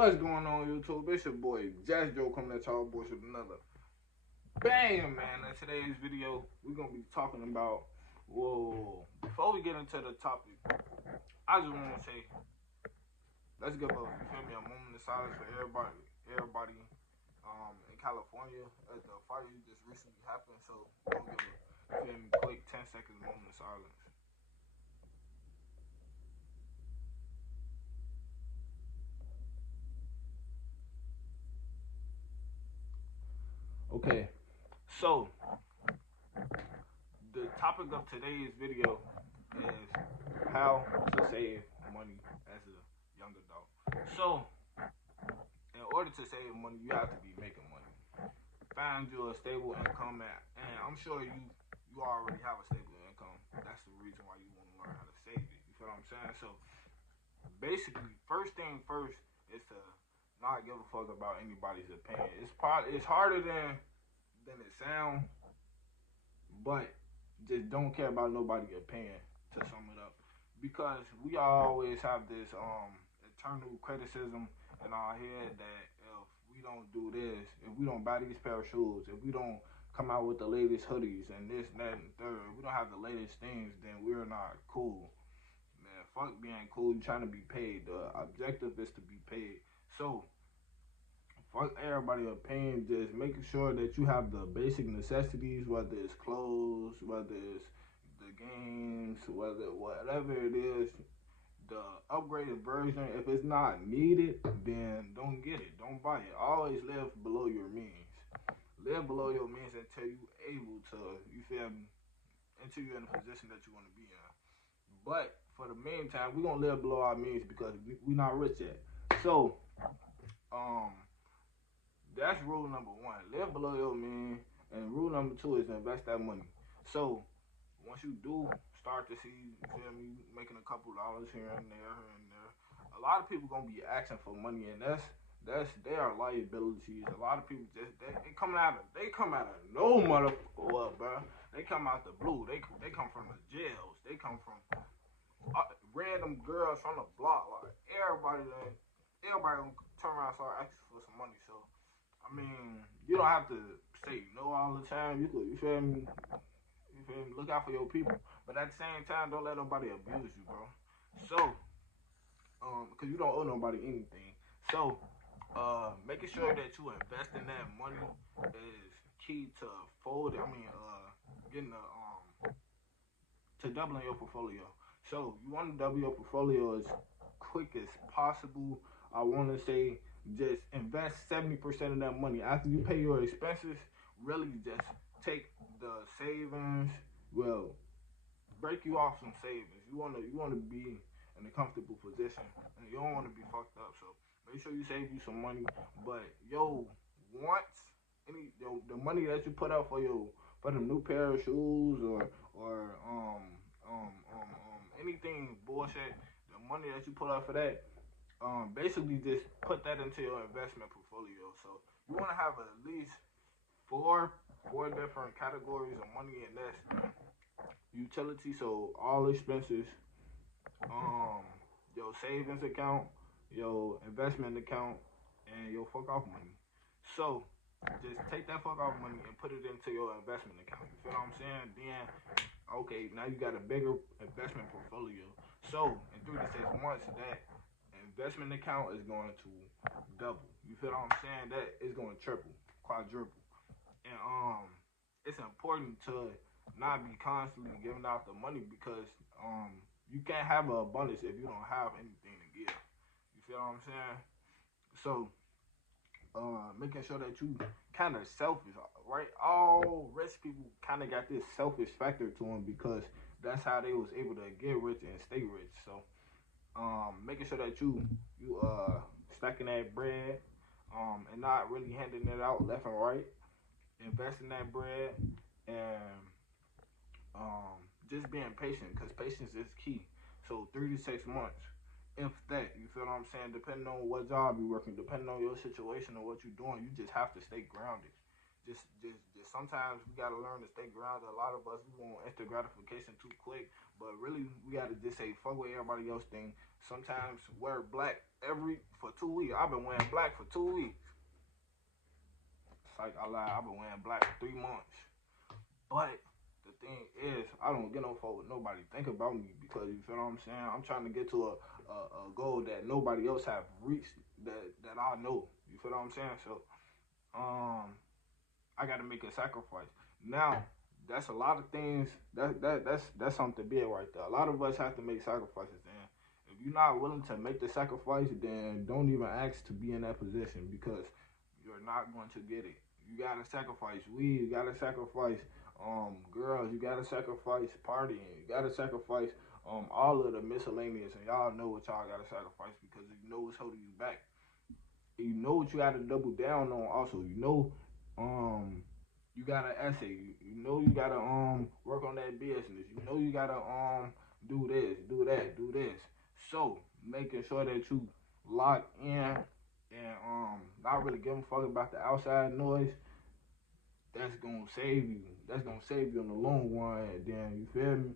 What's going on, YouTube? It's your boy Jus Droo coming at y'all boys with another bam, man. In today's video, we're gonna be talking about. Whoa! Before we get into the topic, I just want to say, let's give a moment of silence for everybody, in California as the fire just recently happened. So we're gonna give quick 10 seconds moment of silence. Okay, so the topic of today's video is how to save money as a young adult. So, in order to save money, you have to be making money. Find you a stable income, and I'm sure you already have a stable income. That's the reason why you want to learn how to save it. You feel what I'm saying? So, basically, first thing first is to not give a fuck about anybody's opinion. It's harder than it sounds, but just don't care about nobody's opinion, to sum it up, because we always have this eternal criticism in our head that if we don't do this, if we don't buy these pair of shoes, if we don't come out with the latest hoodies and this, that, and third, if we don't have the latest things, then we're not cool. Man, fuck being cool. You're trying to be paid. The objective is to be paid. So fuck everybody's opinion. Just making sure that you have the basic necessities, whether it's clothes, whether it's the games, whatever it is, the upgraded version. If it's not needed, then don't get it. Don't buy it. Always live below your means. Live below your means until you're able to. You feel me? Until you're in the position that you want to be in. But for the meantime, we're gonna live below our means because we're not rich yet. So, that's rule number one. Live below your means. And rule number two is invest that money. So once you do start to see, you feel me, making a couple dollars here and there, a lot of people gonna be asking for money, and that's they are liabilities. A lot of people just they come out of no motherfucker what, bro. They come out the blue. They come from the jails. They come from random girls from the block. Like everybody gonna turn around and start asking for some money. So I mean, you don't have to say no all the time. You feel me? You feel me? Look out for your people, but at the same time, don't let nobody abuse you, bro. So, because you don't owe nobody anything. So, making sure that you invest in that money is key to getting to doubling your portfolio. So, you want to double your portfolio as quick as possible. I want to say just invest 70% of that money after you pay your expenses. Really, just take the savings. Well, break you off some savings. You wanna be in a comfortable position, and you don't want to be fucked up. So make sure you save you some money. But once the money that you put out for the new pair of shoes or anything bullshit, the money that you put out for that, basically just put that into your investment portfolio. So you want to have at least four different categories of money, and that's utility, so all expenses, your savings account, your investment account, and your fuck off money. So just take that fuck off money and put it into your investment account. You feel what I'm saying? Then okay, now you got a bigger investment portfolio. So in 3 to 6 months, that investment account is going to double. You feel what I'm saying? That is going to triple, quadruple. And it's important to not be constantly giving out the money because you can't have an abundance if you don't have anything to give. You feel what I'm saying? So making sure that you kind of selfish, right? All rich people kind of got this selfish factor to them because that's how they was able to get rich and stay rich. So making sure that you stacking that bread and not really handing it out left and right, investing that bread, and just being patient, because patience is key. So 3 to 6 months, if that, you feel what I'm saying? Depending on what job you're working, depending on your situation or what you're doing, you just have to stay grounded. Just sometimes we gotta learn to stay grounded. A lot of us, we want instant gratification too quick, but really we gotta just say fuck what everybody else think. sometimes wear black for 2 weeks. I've been wearing black for 2 weeks. It's like I lied, I've been wearing black for 3 months. But the thing is, I don't get no fuck with nobody think about me, because you feel what I'm saying? I'm trying to get to a goal that nobody else have reached, that I know. You feel what I'm saying? So I gotta make a sacrifice. Now, that's a lot of things. That's something big right there. A lot of us have to make sacrifices, and if you're not willing to make the sacrifice, then don't even ask to be in that position, because you're not going to get it. You gotta sacrifice weed. You gotta sacrifice girls. You gotta sacrifice partying. You gotta sacrifice all of the miscellaneous, and y'all know what y'all gotta sacrifice, because you know what's holding you back. You know what you gotta double down on. Also, you know, you gotta essay. You know you gotta work on that business. You know you gotta do this, do that, do this. So making sure that you lock in and not really giving a fuck about the outside noise, that's gonna save you. That's gonna save you in the long run. And then, you feel me?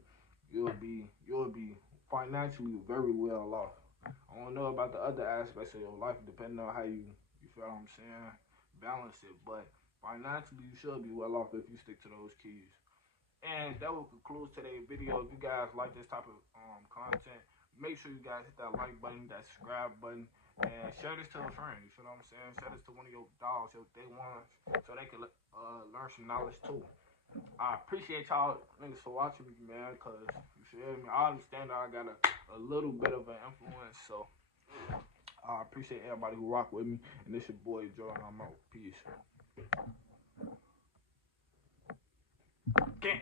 You'll be financially very well off. I don't know about the other aspects of your life, depending on how you feel what I'm saying, balance it. But financially, you should be well off if you stick to those keys. And that will conclude today's video. If you guys like this type of content, make sure you guys hit that like button, that subscribe button, and share this to a friend. You feel what I'm saying? Share this to one of your dogs, your day ones, so they can learn some knowledge too. I appreciate y'all niggas for watching me, man, because you feel me? I understand that I got a little bit of an influence, so I appreciate everybody who rock with me. And this your boy Joe, and I'm out. Peace. Gang.